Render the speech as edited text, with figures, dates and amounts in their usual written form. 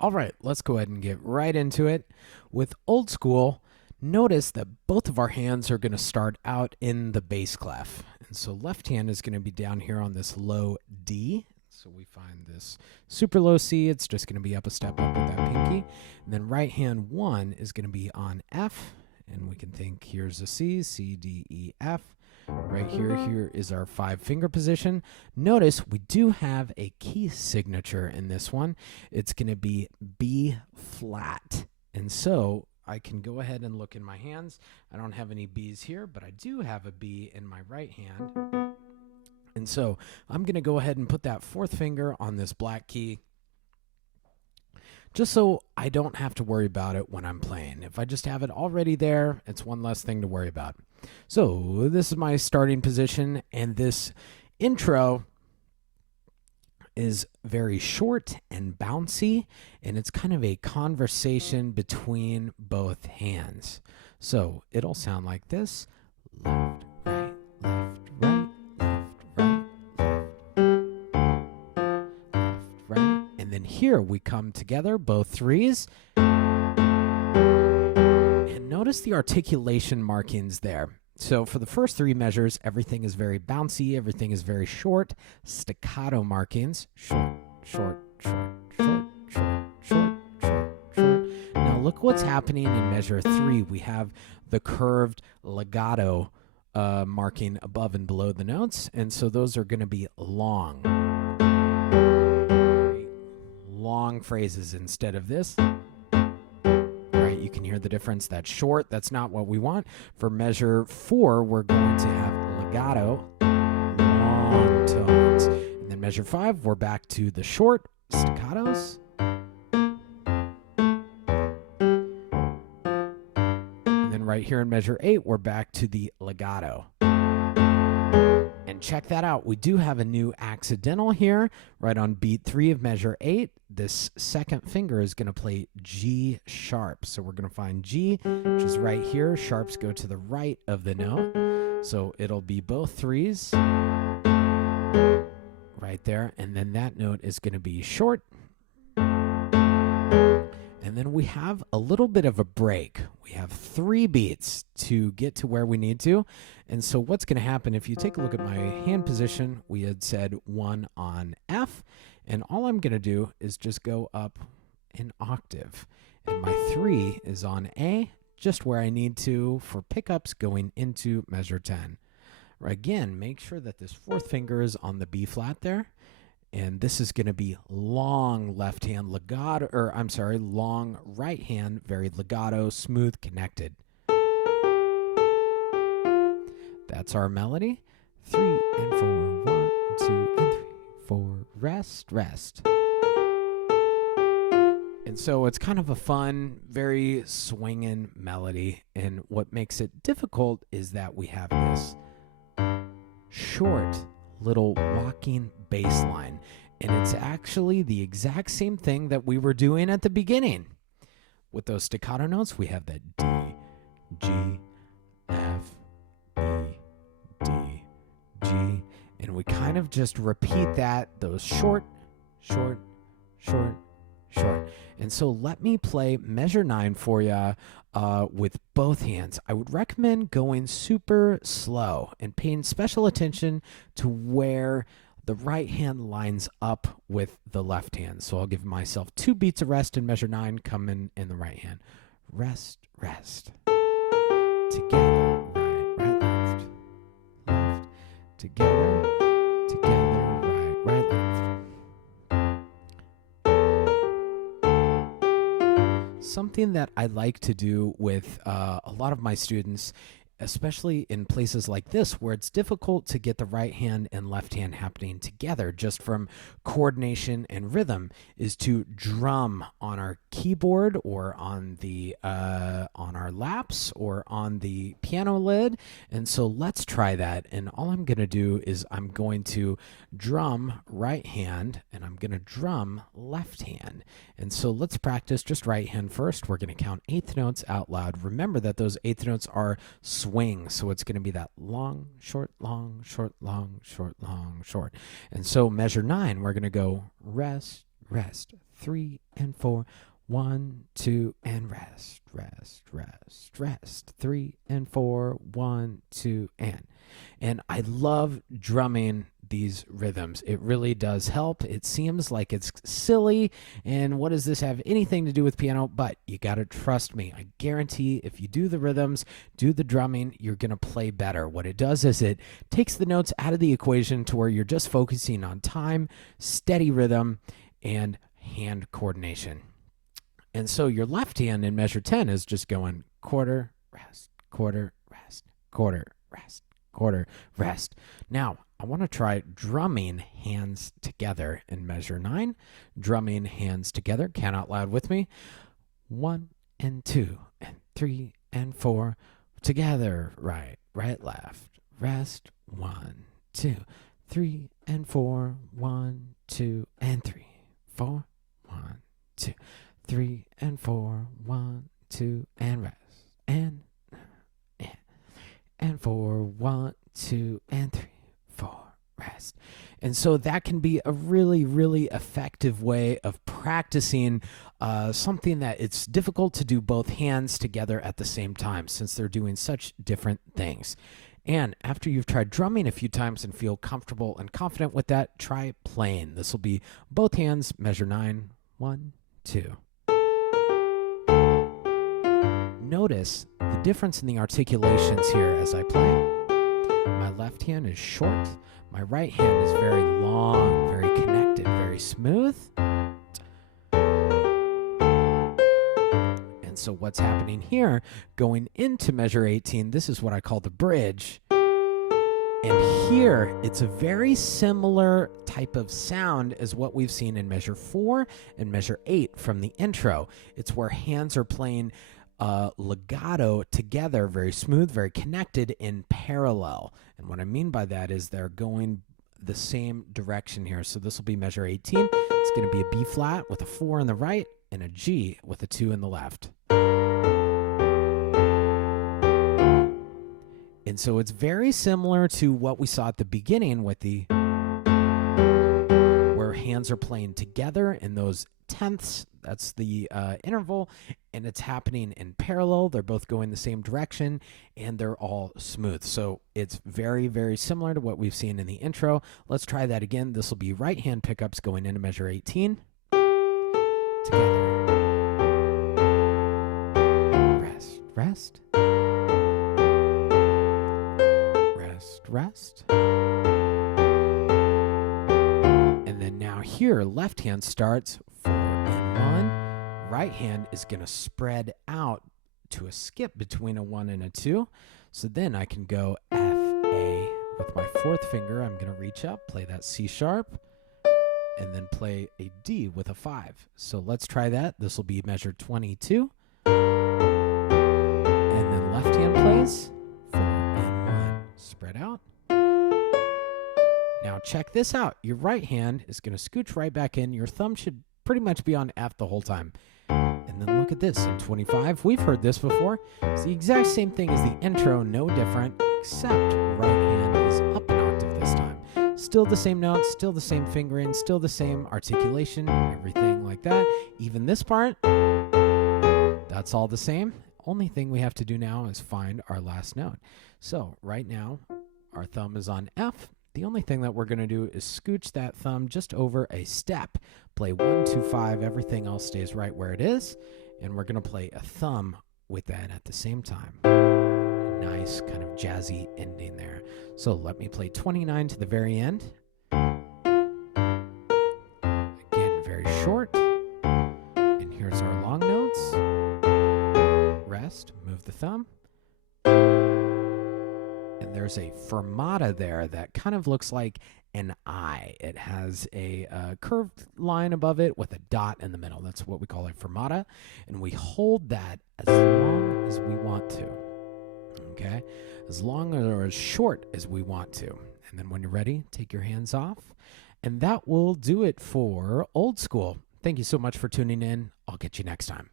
All right, let's go ahead and get right into it. With old school, notice that both of our hands are going to start out in the bass clef. And so left hand is going to be down here on this low D. So we find this super low C. It's just going to be up a step up with that pinky. And then right hand 1 is going to be on F. And we can think here's a C, C, D, E, F. Right here is our 5-finger position. Notice we do have a key signature in this one. It's going to be B flat. And so I can go ahead and look in my hands. I don't have any B's here, but I do have a B in my right hand. And so I'm going to go ahead and put that 4th finger on this black key, just so I don't have to worry about it when I'm playing. If I just have it already there, it's one less thing to worry about. So this is my starting position, and this intro is very short and bouncy, and it's kind of a conversation between both hands. So it'll sound like this: left, right, left, right, left, right, left, right. And then here we come together, both threes. And notice the articulation markings there. So for the first 3 measures, everything is very bouncy, everything is very short. Staccato markings: short, short, short, short, short, short, short, short. Now look what's happening in measure 3. We have the curved legato marking above and below the notes, and so those are going to be long. Long phrases instead of this. You can hear the difference. That's short. That's not what we want. For measure 4, we're going to have legato, long tones. And then measure 5, we're back to the short staccatos. And then right here in measure 8, we're back to the legato. And check that out. We do have a new accidental here, right on beat 3 of measure 8. This second finger is going to play G sharp. So we're going to find G, which is right here. Sharps go to the right of the note. So it'll be both threes right there. And then that note is going to be short. And then we have a little bit of a break. We have 3 beats to get to where we need to. And so what's going to happen, if you take a look at my hand position, we had said 1 on F. And all I'm going to do is just go up an octave. And my 3 is on A, just where I need to for pickups going into measure 10. Again, make sure that this 4th finger is on the B flat there. And this is going to be long left hand legato, or I'm sorry, long right hand, very legato, smooth, connected. That's our melody. 3 and 4, 1, 2 and 3, 4, rest, rest. And so it's kind of a fun, very swinging melody. And what makes it difficult is that we have this short little walking bass line. And it's actually the exact same thing that we were doing at the beginning. With those staccato notes, we have that D, G, F, E, D, G. And we kind of just repeat that, those short, short, short, short. And so let me play measure 9 for you with both hands. I would recommend going super slow and paying special attention to where the right hand lines up with the left hand. So I'll give myself 2 beats of rest in measure 9 coming in the right hand. Rest, rest. Together, right, right, left, left. Together, together, right, right, left. Something that I like to do with a lot of my students, especially in places like this where it's difficult to get the right hand and left hand happening together just from coordination and rhythm, is to drum on our keyboard or on the on our laps or on the piano lid. And so let's try that. And all I'm going to do is I'm going to drum right hand and I'm going to drum left hand. And so let's practice just right hand first. We're going to count 8th notes out loud. Remember that those 8th notes are swing. So it's going to be that long, short, long, short, long, short, long, short. And so measure 9, we're going to go rest, rest, 3 and 4. 1, 2, and rest, rest, rest, rest. 3 and 4. 1, 2, and. And I love drumming these rhythms. It really does help. It seems like it's silly, and what does this have anything to do with piano? But you got to trust me. I guarantee if you do the rhythms, do the drumming, you're going to play better. What it does is it takes the notes out of the equation to where you're just focusing on time, steady rhythm, and hand coordination. And so your left hand in measure 10 is just going quarter, rest, quarter, rest, quarter, rest, quarter, rest. Now, I want to try drumming hands together in measure 9. Drumming hands together. Count out loud with me. 1 and 2 and 3 and 4. Together. Right, right, left. Rest. 1, 2, 3 and 4. 1, 2 and 3. 4. 1, 2, 3 and 4. 1, 2 and rest. And 4. 1, 2 and 3. 4, rest. And so that can be a really, really effective way of practicing something that it's difficult to do both hands together at the same time since they're doing such different things. And after you've tried drumming a few times and feel comfortable and confident with that, try playing. This will be both hands, measure 9, 1, 2. Notice the difference in the articulations here as I play. My left hand is short. My right hand is very long, very connected, very smooth. And so what's happening here, going into measure 18, this is what I call the bridge. And here, it's a very similar type of sound as what we've seen in measure 4 and measure 8 from the intro. It's where hands are playing legato together, very smooth, very connected in parallel. And what I mean by that is they're going the same direction here. So this will be measure 18. It's going to be a B flat with a 4 in the right and a G with a 2 in the left. And so it's very similar to what we saw at the beginning with the where hands are playing together in those tenths. That's the interval, and it's happening in parallel. They're both going the same direction, and they're all smooth. So it's very, very similar to what we've seen in the intro. Let's try that again. This will be right hand pickups going into measure 18. Together. Rest, rest. Rest, rest. And then now here, left hand starts 4 and 1. Right hand is going to spread out to a skip between a 1 and a 2. So then I can go F, A. With my 4th finger, I'm going to reach up, play that C sharp, and then play a D with a 5. So let's try that. This will be measure 22. And then left hand plays 4 and 1. Spread out. Now check this out. Your right hand is going to scooch right back in. Your thumb should pretty much be on F the whole time. And then look at this in 25. We've heard this before. It's the exact same thing as the intro, no different, except right hand is up an octave this time. Still the same notes, still the same fingering, still the same articulation, everything like that. Even this part, that's all the same. Only thing we have to do now is find our last note. So right now, our thumb is on F. The only thing that we're going to do is scooch that thumb just over a step. Play 1, 2, 5. Everything else stays right where it is. And we're going to play a thumb with that at the same time. A nice kind of jazzy ending there. So let me play 29 to the very end. Again, very short. And here's our long notes. Rest, move the thumb. And there's a fermata there that kind of looks like an I. It has a curved line above it with a dot in the middle. That's what we call a fermata. And we hold that as long as we want to. Okay? As long or as short as we want to. And then when you're ready, take your hands off. And that will do it for Old School. Thank you so much for tuning in. I'll get you next time.